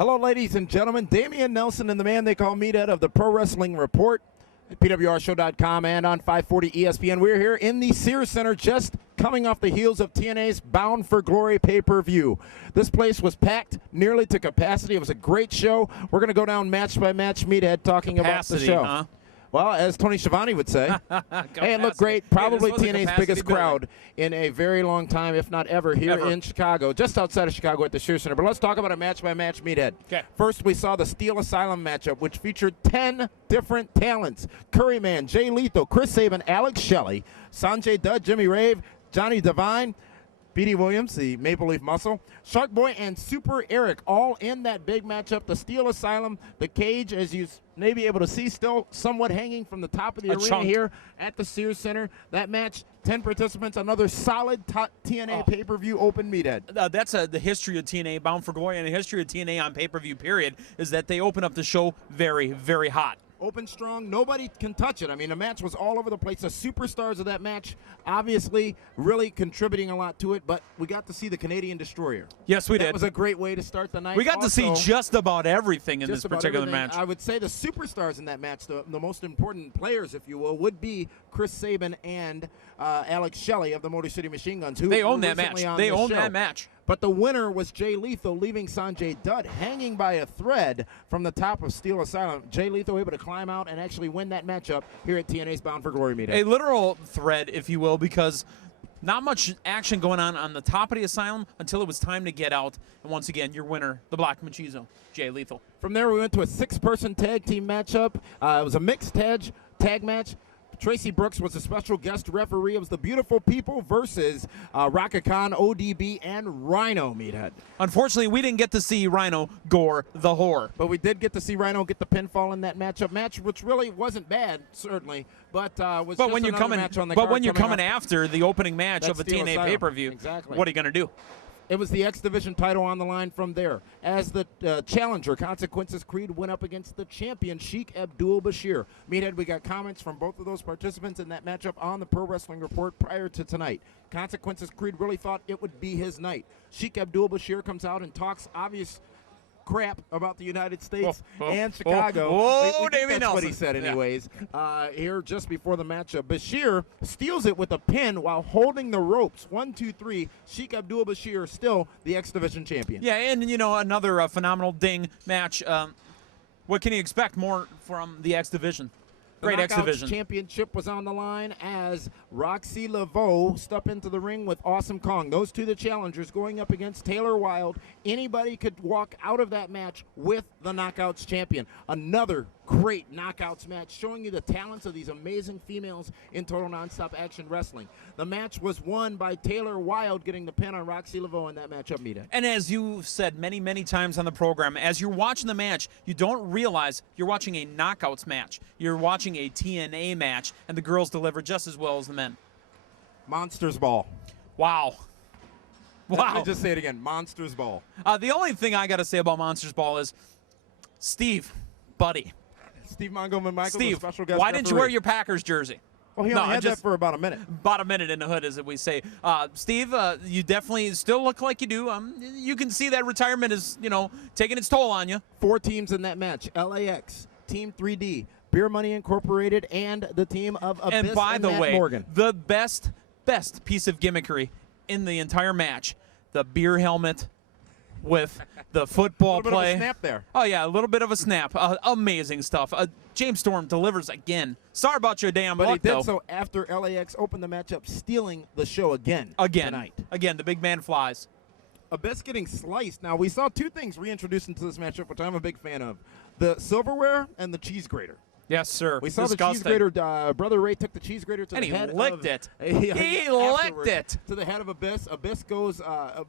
Hello, ladies and gentlemen. Dameon Nelson and the man they call Meathead of the Pro Wrestling Report at PWRshow.com and on 540 ESPN. We're here in the Sears Center, just coming off the heels of TNA's Bound For Glory pay-per-view. This place was packed nearly to capacity. It was a great show. We're going to go down match by match, Meathead, talking capacity, about the show. Huh? Well, as Tony Schiavone would say, hey, it looked great. Probably TNA's biggest crowd in a very long time, if not ever, here in Chicago, just outside of Chicago at the Sears Center. But let's talk about a match-by-match, Meathead. Okay. First, we saw the Steel Asylum matchup, which featured 10 different talents. Curryman, Jay Lethal, Chris Sabin, Alex Shelley, Sanjay Dutt, Jimmy Rave, Johnny Devine, Petey Williams, the Maple Leaf Muscle, Shark Boy, and Super Eric, all in that big matchup. The Steel Asylum, the cage, as you may be able to see, still somewhat hanging from the top of the arena here at the Sears Center. That match, 10 participants, another solid TNA pay-per-view open Meathead. That's the history of TNA Bound for Glory, and the history of TNA on pay-per-view, period, is that they open up the show very, very hot. Open strong, nobody can touch it. I mean, the match was all over the place. The superstars of that match obviously really contributing a lot to it, but we got to see the Canadian Destroyer. Yes, we did. That was a great way to start the night. We got to see just about everything in this particular match. I would say the superstars in that match, the most important players, if you will, would be Chris Sabin and Alex Shelley of the Motor City Machine Guns. Who they own that match. They own that match. But the winner was Jay Lethal, leaving Sanjay Dutt hanging by a thread from the top of Steel Asylum. Jay Lethal able to climb out and actually win that matchup here at TNA's Bound for Glory meeting. A literal thread, if you will, because not much action going on the top of the Asylum until it was time to get out. And once again, your winner, the Black Machismo, Jay Lethal. From there, we went to a 6-person tag team matchup. It was a mixed tag match. Tracy Brooks was a special guest referee. It was the Beautiful People versus Raka Khan, ODB, and Rhino, Meathead. Unfortunately, we didn't get to see Rhino gore the whore. But we did get to see Rhino get the pinfall in that match, which really wasn't bad, certainly, but was just when you're another coming, match on the But card when you're coming up. after the opening match of a Steel TNA Asylum. pay-per-view, exactly. What are you going to do? It was the X Division title on the line from there. As the challenger, Consequences Creed went up against the champion, Sheik Abdul Bashir. Meathead, we got comments from both of those participants in that matchup on the Pro Wrestling Report prior to tonight. Consequences Creed really thought it would be his night. Sheik Abdul Bashir comes out and talks obvious crap about the United States and Chicago. That's what he said anyways. Here just before the matchup, Bashir steals it with a pin while holding the ropes. 1, 2, 3. Sheik Abdul Bashir still the X Division champion. Yeah, and another phenomenal ding match. What can you expect more from the X Division? Great X Division. The championship was on the line as Roxy Laveau stepped into the ring with Awesome Kong. Those two, the challengers, going up against Taylor Wilde. Anybody could walk out of that match with the Knockouts champion. Another great Knockouts match, showing you the talents of these amazing females in Total Nonstop Action Wrestling. The match was won by Taylor Wilde getting the pin on Roxy Laveau in that matchup, Meathead. And as you've said many, many times on the program, as you're watching the match, you don't realize you're watching a Knockouts match. You're watching a TNA match, and the girls deliver just as well as the men. Monsters Ball. Wow. Let me just say it again, Monsters Ball. The only thing I got to say about Monsters Ball is, Steve, buddy. Steve Montgomery Michael, Steve, special guest why didn't you wear your Packers jersey? Well, he only had that for about a minute. About a minute in the hood, as we say. Steve, you definitely still look like you do. You can see that retirement is, taking its toll on you. 4 teams in that match: LAX, Team 3D, Beer Money Incorporated, and the team of Abyss and by the Matt way, Morgan. The best piece of gimmickry in the entire match: the beer helmet with the football play. A little bit of a snap there. Oh, yeah, a little bit of a snap. Amazing stuff. James Storm delivers again. Sorry about your damn luck, But he did though. so after LAX opened the matchup, stealing the show again tonight. Again, the big man flies. Abyss getting sliced. Now, we saw 2 things reintroduced into this matchup, which I'm a big fan of. The silverware and the cheese grater. Yes, sir. We saw the cheese grater. Brother Ray took the cheese grater to the head. And he licked it. He licked it. To the head of Abyss. Abyss goes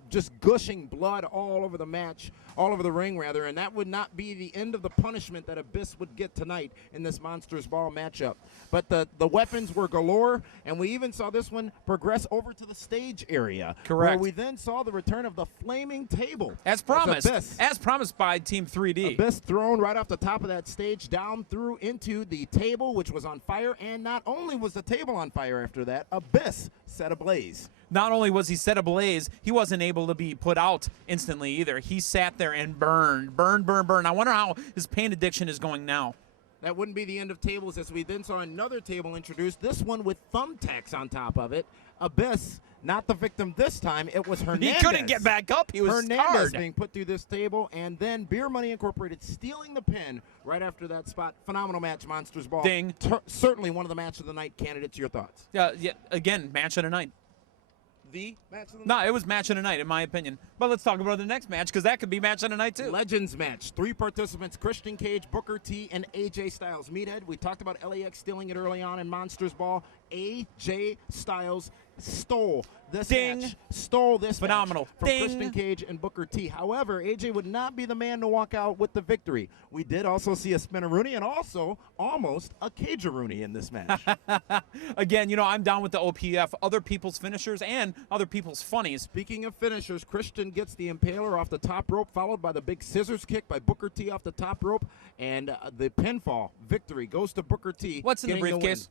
just gushing blood all over the match, all over the ring, rather. And that would not be the end of the punishment that Abyss would get tonight in this Monsters Ball matchup. But the weapons were galore, and we even saw this one progress over to the stage area. Correct. Where we then saw the return of the flaming table. As promised. As promised by Team 3D. Abyss thrown right off the top of that stage down through into the table, which was on fire, and not only was the table on fire after that, Abyss set ablaze. Not only was he set ablaze, he wasn't able to be put out instantly either. He sat there and burned. I wonder how his pain addiction is going now. That wouldn't be the end of tables, as we then saw another table introduced, this one with thumbtacks on top of it. Abyss, not the victim this time. It was Hernandez. He couldn't get back up. He was Hernandez scarred. being put through this table, and then Beer Money Incorporated stealing the pin right after that spot. Phenomenal match, Monsters Ball. Ding. Certainly one of the match of the night candidates. Your thoughts? Yeah, again, match of the night. The match of the night? No, it was match of the night, in my opinion. But let's talk about the next match, because that could be match of the night, too. Legends match. 3 participants, Christian Cage, Booker T, and AJ Styles. Meathead, we talked about LAX stealing it early on in Monsters Ball. AJ Styles stole this match. Stole this Phenomenal. match from Christian Cage and Booker T. However, AJ would not be the man to walk out with the victory. We did also see a Spinneroonie and also almost a Cageroonie in this match. Again, I'm down with the OPF, other people's finishers and other people's funnies. Speaking of finishers, Christian gets the Impaler off the top rope, followed by the big scissors kick by Booker T off the top rope, and the pinfall victory goes to Booker T. What's in the briefcase?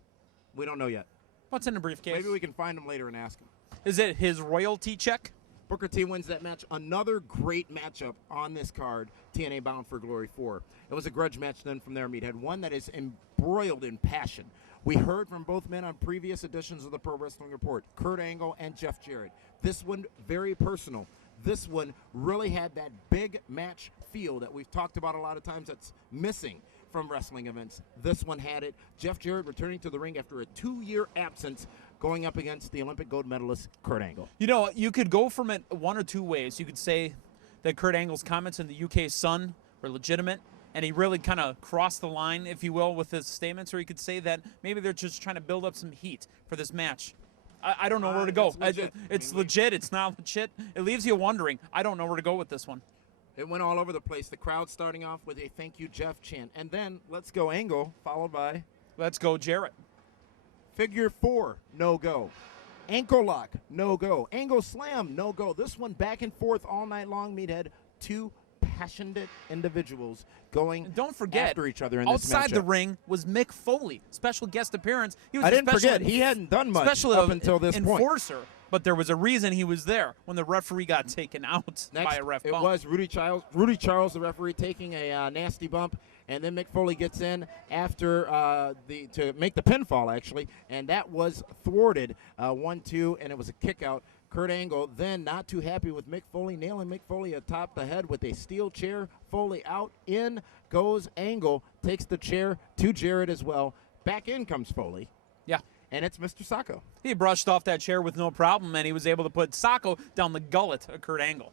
We don't know yet. What's in the briefcase? Maybe we can find him later and ask him. Is it his royalty check? Booker T wins that match. Another great matchup on this card, TNA Bound for Glory 4. It was a grudge match then from there, Meathead. One that is embroiled in passion. We heard from both men on previous editions of the Pro Wrestling Report, Kurt Angle and Jeff Jarrett. This one, very personal. This one really had that big match feel that we've talked about a lot of times that's missing from wrestling events. This one had it. Jeff Jarrett returning to the ring after a 2-year absence, going up against the Olympic gold medalist Kurt Angle. You could go from it one or two ways. You could say that Kurt Angle's comments in the UK Sun were legitimate, and he really kind of crossed the line, if you will, with his statements, or you could say that maybe they're just trying to build up some heat for this match. I don't know where to go. It's legit. It's not legit. It leaves you wondering. I don't know where to go with this one. It went all over the place. The crowd starting off with a thank you, Jeff chant. And then let's go Angle, followed by let's go Jarrett. Figure 4, no go. Ankle lock, no go. Angle slam, no go. This one back and forth all night long, Meathead. 2 passionate individuals going don't forget, after each other in this matchup. Outside the ring was Mick Foley, special guest appearance. He was I didn't forget, he hadn't done much up until this enforcer, point. But there was a reason he was there when the referee got taken out by a ref bump. It was Rudy Charles, the referee, taking a nasty bump, and then Mick Foley gets in after to make the pinfall, actually, and that was thwarted, 1-2, and it was a kick out. Kurt Angle then not too happy with Mick Foley, nailing Mick Foley atop the head with a steel chair. Foley out, in goes Angle, takes the chair to Jarrett as well. Back in comes Foley. Yeah. And it's Mr. Sacco. He brushed off that chair with no problem, and he was able to put Sacco down the gullet of Kurt Angle.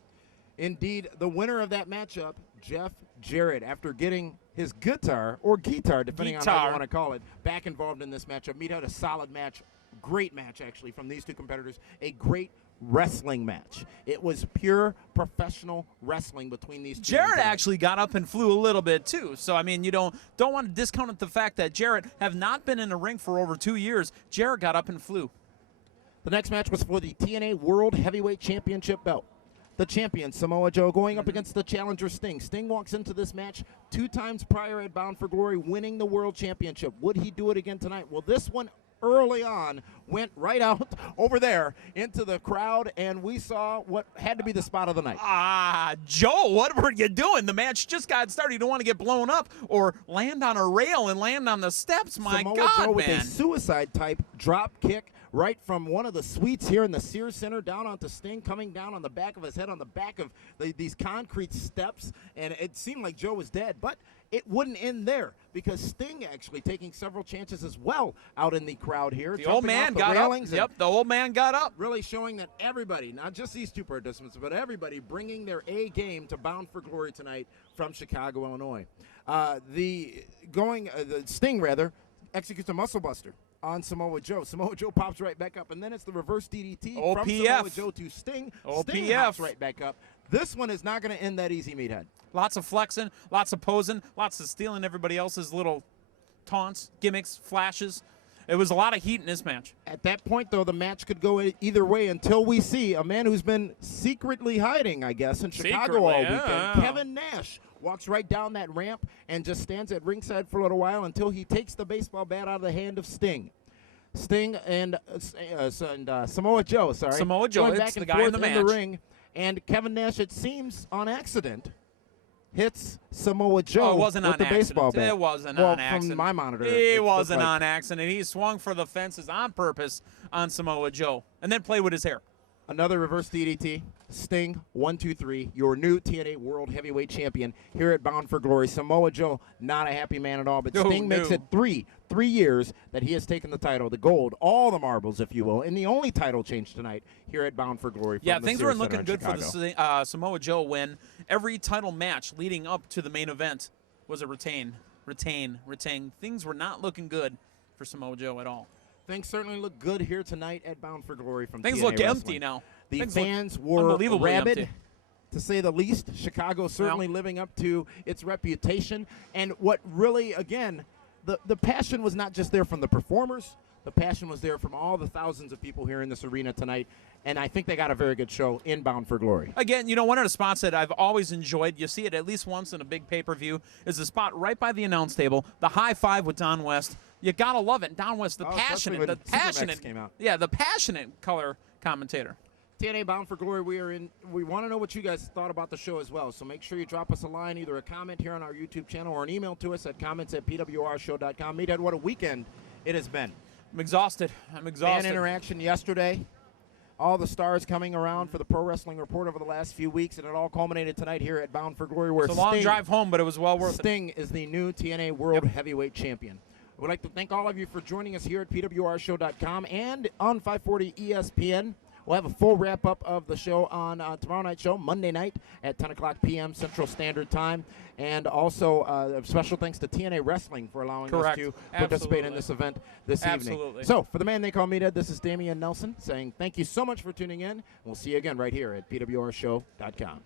Indeed, the winner of that matchup, Jeff Jarrett, after getting his guitar, or guitar, depending on how you want to call it, back involved in this matchup. Meathead, a solid match. Great match, actually, from these two competitors. A great wrestling match. It was pure professional wrestling between these two. Jarrett actually got up and flew a little bit too. So I mean, you don't want to discount the fact that Jarrett have not been in the ring for over 2 years. Jarrett got up and flew. The next match was for the TNA World Heavyweight Championship belt. The champion, Samoa Joe, going up against the challenger, Sting. Sting walks into this match 2 times prior at Bound for Glory, winning the World Championship. Would he do it again tonight? Well, this one early on went right out over there into the crowd, and we saw what had to be the spot of the night. Joe, what were you doing? The match just got started. You don't want to get blown up or land on a rail and land on the steps. My Samoa God, Joe with man. a suicide type drop kick right from one of the suites here in the Sears Center down onto Sting, coming down on the back of his head on the back of these concrete steps, and it seemed like Joe was dead, but it wouldn't end there because Sting actually taking several chances as well out in the crowd here. The old man got up. Yep, the old man got up. Really showing that everybody, not just these 2 participants, but everybody bringing their A game to Bound for Glory tonight from Chicago, Illinois. The Sting executes a muscle buster on Samoa Joe. Samoa Joe pops right back up, and then it's the reverse DDT from Samoa Joe to Sting. Sting pops right back up. This one is not going to end that easy, Meathead. Lots of flexing, lots of posing, lots of stealing everybody else's little taunts, gimmicks, flashes. It was a lot of heat in this match. At that point, though, the match could go either way until we see a man who's been secretly hiding, I guess, in Chicago all weekend. Kevin Nash walks right down that ramp and just stands at ringside for a little while until he takes the baseball bat out of the hand of Sting. Sting and Samoa Joe, Samoa Joe going hits back the and guy in forth the in the match. ring, and Kevin Nash, it seems on accident, hits Samoa Joe Oh, it wasn't with on the accident. baseball bat. It wasn't well, on accident. from my monitor, It looked wasn't like on accident. He swung for the fences on purpose on Samoa Joe and then played with his hair. Another reverse DDT. Sting, 1, 2, 3, your new TNA World Heavyweight Champion here at Bound for Glory. Samoa Joe, not a happy man at all, but Sting makes it three years that he has taken the title, the gold, all the marbles, if you will, and the only title change tonight here at Bound for Glory. From Yeah, the things Sears weren't looking Center in good for Chicago. the Samoa Joe win. Every title match leading up to the main event was a retain. Things were not looking good for Samoa Joe at all. Things certainly look good here tonight at Bound for Glory from Things TNA look Wrestling. empty now. The Things look fans were unbelievably rabid, empty. to say the least. Chicago certainly living up to its reputation. And what really, again, the passion was not just there from the performers. The passion was there from all the thousands of people here in this arena tonight. And I think they got a very good show in Bound for Glory. Again, one of the spots that I've always enjoyed, you see it at least once in a big pay-per-view, is the spot right by the announce table, the high five with Don West. You gotta love it. Don West, the especially when Supermax came out. Yeah, the passionate color commentator. TNA Bound for Glory, we want to know what you guys thought about the show as well. So make sure you drop us a line, either a comment here on our YouTube channel or an email to us at comments@pwrshow.com. Meathead, what a weekend it has been. I'm exhausted. Fan interaction yesterday. All the stars coming around for the Pro Wrestling Report over the last few weeks, and it all culminated tonight here at Bound for Glory, where It's a long drive home, but it was well worth it. Sting is the new TNA World Heavyweight Champion. I would like to thank all of you for joining us here at pwrshow.com and on 540 ESPN. We'll have a full wrap-up of the show on tomorrow night's show, Monday night at 10 o'clock p.m. Central Standard Time. And also special thanks to TNA Wrestling for allowing us to participate in this event this evening. So for the man they call Meathead, this is Dameon Nelson saying thank you so much for tuning in. We'll see you again right here at pwrshow.com.